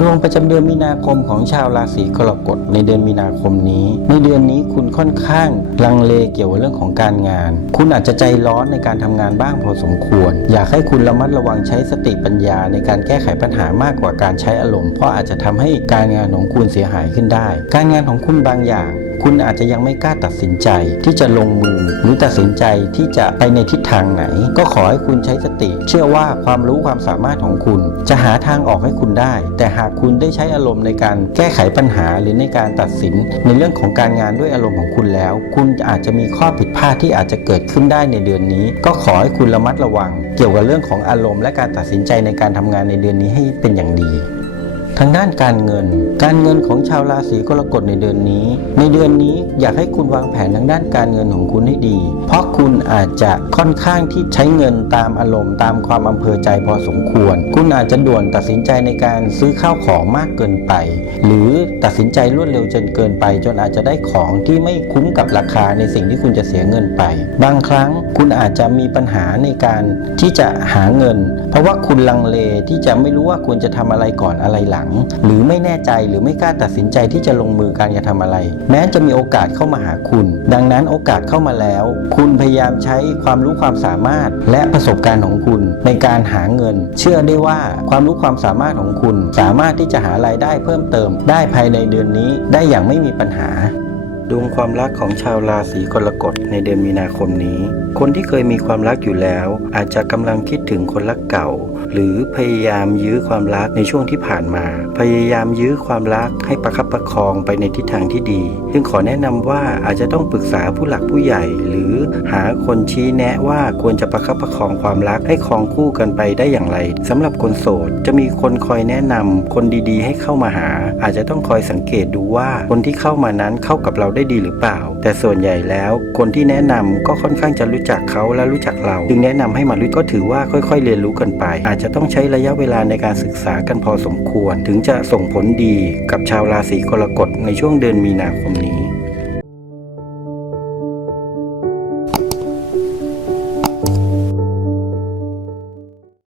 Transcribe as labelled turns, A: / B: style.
A: ดวงประจำเดือนมีนาคมของชาวราศีกรกฎในเดือนมีนาคมนี้ ในเดือนนี้คุณค่อนข้างลังเลเกี่ยวกับเรื่องของการงาน คุณอาจจะใจร้อนในการทำงานบ้างพอสมควร อยากให้คุณระมัดระวังใช้สติปัญญาในการแก้ไขปัญหามากกว่าการใช้อารมณ์เพราะอาจจะทำให้การงานของคุณเสียหายขึ้นได้ การงานของคุณบางอย่าง คุณอาจจะยังไม่กล้าตัดสินใจที่จะลงมือ หรือตัดสินใจที่จะไปในทิศทางไหน ก็ขอให้คุณใช้สติ เชื่อว่าความรู้ความสามารถของคุณ จะหาทางออกให้คุณได้ แต่หากคุณได้ใช้อารมณ์ในการแก้ไขปัญหาหรือในการตัดสิน ในเรื่องของการงานด้วยอารมณ์ของคุณแล้ว คุณอาจจะมีข้อผิดพลาดที่อาจจะเกิดขึ้นได้ในเดือนนี้ ก็ขอให้คุณระมัดระวัง เกี่ยวกับเรื่องของอารมณ์และการตัดสินใจในการทำงานในเดือนนี้ให้เป็นอย่างดี ทางด้านการเงิน การเงินของชาวราศีกรกฎในเดือนนี้ ในเดือนนี้อยากให้คุณวางแผนทางด้านการเงินของคุณให้ดี เพราะคุณอาจจะค่อนข้างที่ใช้เงินตามอารมณ์ตามความอำเภอใจพอสมควร คุณอาจจะด่วนตัดสินใจในการซื้อข้าวของมากเกินไป หรือตัดสินใจรวดเร็วจนเกินไป จนอาจจะได้ของที่ไม่คุ้มกับราคาในสิ่งที่คุณจะเสียเงินไป บางครั้งคุณอาจจะมีปัญหาในการที่จะหาเงิน เพราะว่าคุณลังเลที่จะไม่รู้ว่าควรจะทำอะไรก่อนอะไรหลังหรือไม่แน่ใจหรือไม่กล้าตัดสินใจที่จะลงมือการกระทำอะไร แม้จะมีโอกาสเข้ามาหาคุณ ดังนั้นโอกาสเข้ามาแล้ว คุณพยายามใช้ความรู้ความสามารถ และประสบการณ์ของคุณในการหาเงิน เชื่อได้ว่าความรู้ความสามารถของคุณ สามารถที่จะหารายได้เพิ่มเติม ได้ภายในเดือนนี้ได้อย่างไม่มีปัญหา ดวงความรักของชาวราศีกรกฎในเดือนมีนาคมนี้ คนที่เคยมีความรักอยู่แล้ว อาจจะกำลังคิดถึงคนรักเก่า หรือพยายามยื้อความรักในช่วงที่ผ่านมา พยายามยื้อความรักให้ประคับประคองไปในทิศทางที่ดีจึงขอแนะนำว่าอาจจะต้องปรึกษาผู้หลักผู้ใหญ่ หรือหาคนชี้แนะว่าควรจะประคับประคองความรักให้ครองคู่กันไปได้อย่างไรสำหรับคนโสดจะมีคนคอยแนะนำคนดีๆ ให้เข้ามาหา อาจจะต้องคอยสังเกตดูว่าคนที่เข้ามานั้นเข้ากับเราได้ดีหรือเปล่า แต่ส่วนใหญ่แล้ว คนที่แนะนำก็ค่อนข้างจะรู้จักเขาและรู้จักเรา จึงแนะนำให้มารู้ก็ถือว่าค่อยๆ เรียนรู้กันไป อาจจะต้องใช้ระยะเวลาในการศึกษากันพอสมควร ถึงจะส่งผลดีกับชาวราศีกรกฎในช่วงเดือนมีนาคมนี้